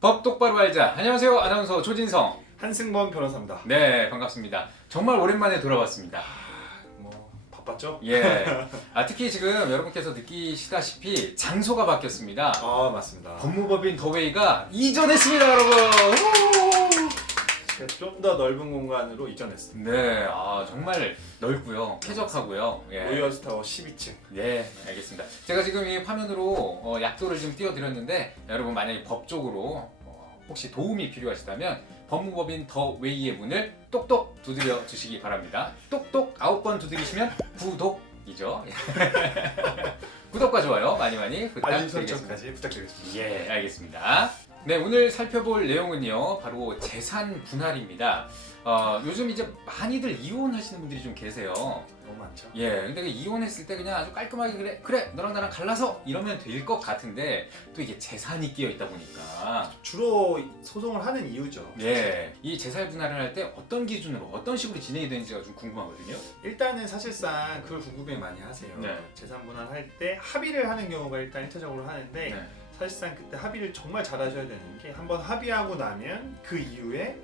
법 똑바로 알자. 안녕하세요. 아나운서 조진성. 한승범 변호사입니다. 네, 반갑습니다. 정말 오랜만에 돌아왔습니다. 뭐 바빴죠? 예. 아, 특히 지금 여러분께서 느끼시다시피 장소가 바뀌었습니다. 아 맞습니다. 법무법인 더웨이가 이전했습니다, 여러분. 우! 좀 더 넓은 공간으로 이전했습니다. 네, 아, 정말 넓고요. 쾌적하고요. 예. 로이어스 타워 12층. 네, 알겠습니다. 제가 지금 이 화면으로 어, 약도를 좀 띄워드렸는데 여러분 만약에 법적으로 어, 혹시 도움이 필요하시다면 법무법인 더 웨이의 문을 똑똑 두드려 주시기 바랍니다. 똑똑 아홉 번 두드리시면 구독이죠. 구독과 좋아요 많이 많이 알림 부탁드리겠습니다. 설정까지 부탁드리겠습니다. 예, 알겠습니다. 네, 오늘 살펴볼 내용은요, 바로 재산 분할입니다. 어, 요즘 이제 많이들 이혼하시는 분들이 좀 계세요. 너무 많죠? 예, 근데 그 이혼했을 때 그냥 아주 깔끔하게 그래, 그래, 너랑 나랑 갈라서 이러면 될 것 같은데 또 이게 재산이 끼어 있다 보니까 주로 소송을 하는 이유죠. 예, 이 재산 분할을 할 때 어떤 기준으로 어떤 식으로 진행이 되는지가 좀 궁금하거든요. 일단은 사실상 그걸 궁금해 많이 하세요. 네. 재산 분할할 때 합의를 하는 경우가 일단 1차적으로 하는데 네. 사실상 그때 합의를 정말 잘 하셔야 되는 게 한번 합의하고 나면 그 이후에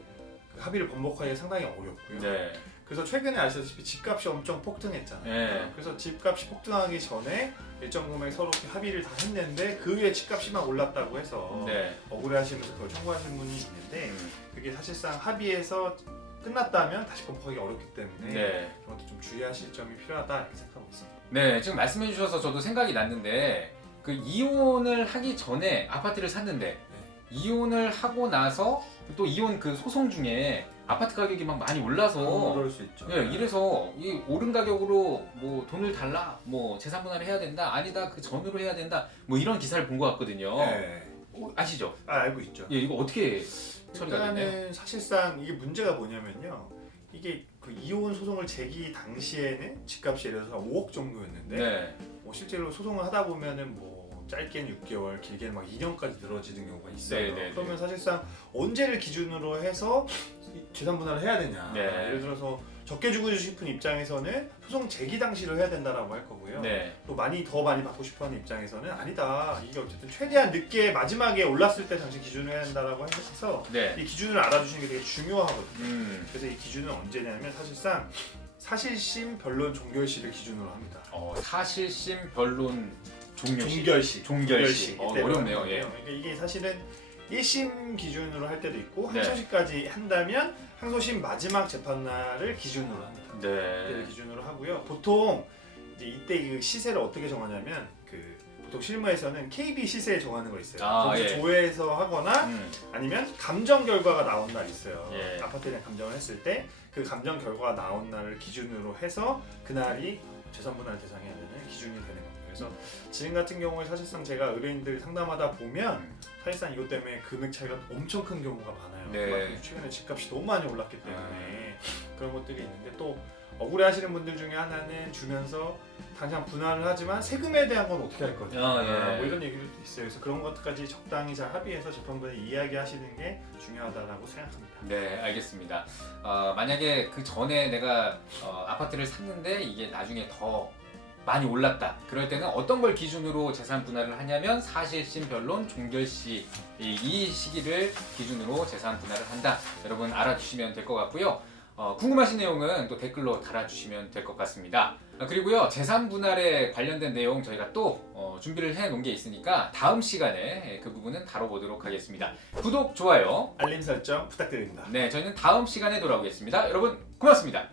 그 합의를 번복하기가 상당히 어렵고요. 네, 그래서 최근에 아시다시피 집값이 엄청 폭등했잖아요. 네. 그래서 집값이 폭등하기 전에 일정 금액 서로 합의를 다 했는데 그 위에 집값이 막 올랐다고 해서 네. 억울해하시면서 그걸 청구하시는 분이 있는데 음, 그게 사실상 합의해서 끝났다면 다시 번복하기 어렵기 때문에 네. 그런 것도 좀 주의하실 점이 필요하다 이렇게 생각하고 있습니다. 네, 지금 말씀해 주셔서 저도 생각이 났는데 그 이혼을 하기 전에 아파트를 샀는데 이혼을 하고 나서 또 이혼 그 소송 중에 아파트 가격이 막 많이 올라서 그럴 수 있죠. 예, 이래서 이 오른 가격으로 뭐 돈을 달라, 뭐 재산 분할을 해야 된다, 아니다 그 전으로 해야 된다, 뭐 이런 기사를 본 것 같거든요. 네. 어, 아시죠? 아, 알고 있죠. 예, 이거 어떻게 처리가 됐나요? 일단은 사실상 이게 문제가 뭐냐면요. 이게 그 이혼 소송을 제기 당시에는 집값이 예를 들어서 5억 정도였는데 네, 뭐 실제로 소송을 하다 보면은 뭐 짧게는 6개월, 길게는 막 2년까지 늘어지는 경우가 있어요. 네, 네, 네. 그러면 사실상 언제를 기준으로 해서 이 재산 분할을 해야 되냐. 네. 예를 들어서 적게 주고 싶은 입장에서는 소송 제기 당시로 해야 된다라고 할 거고요. 네, 또 많이 더 많이 받고 싶어하는 입장에서는 아니다. 이게 어쨌든 최대한 늦게 마지막에 올랐을 때 당시 기준을 해야 된다라고 해서 네, 이 기준을 알아주시는 게 되게 중요하거든요. 음, 그래서 이 기준은 언제냐면 사실상 사실심 변론 종결시를 기준으로 합니다. 어, 사실심 변론 종료시, 종결시. 종결시, 어, 어렵네요. 예. 그러니까 이게 사실은 1심 기준으로 할 때도 있고 네. 항소심까지 한다면 항소심 마지막 재판날을 기준으로 합니다. 네, 기준으로 하고요. 보통 이제 이때 그 시세를 어떻게 정하냐면 그 보통 실무에서는 KB 시세 정하는 거 있어요. 아, 거기서 예. 조회해서 하거나 음, 아니면 감정 결과가 나온 날 있어요. 예. 아파트에 대한 감정을 했을 때 그 감정 결과가 나온 날을 기준으로 해서 그날이 재산 분할 대상이 되는 기준이 되는 겁니다. 그래서 지금 같은 경우에 사실상 제가 의뢰인들 상담하다 보면 사실상 이것 때문에 금액 차이가 엄청 큰 경우가 많아요. 네. 그만큼 최근에 집값이 너무 많이 올랐기 때문에 그런 것들이 있는데 또 억울해하시는 분들 중에 하나는 주면서 당장 분할을 하지만 세금에 대한 건 어떻게 할 거냐 아, 예. 뭐 이런 얘기도 있어요. 그래서 그런 것까지 적당히 잘 합의해서 재판부에 이야기하시는 게 중요하다라고 생각합니다. 네, 알겠습니다. 어, 만약에 그 전에 내가 어, 아파트를 샀는데 이게 나중에 더 많이 올랐다. 그럴 때는 어떤 걸 기준으로 재산 분할을 하냐면 사실심 변론 종결시 이, 이 시기를 기준으로 재산 분할을 한다. 여러분 알아주시면 될 것 같고요. 어, 궁금하신 내용은 또 댓글로 달아주시면 될 것 같습니다. 아, 그리고요 재산 분할에 관련된 내용 저희가 또 어, 준비를 해 놓은 게 있으니까 다음 시간에 그 부분은 다뤄보도록 하겠습니다. 구독, 좋아요, 알림 설정 부탁드립니다. 네, 저희는 다음 시간에 돌아오겠습니다. 여러분 고맙습니다.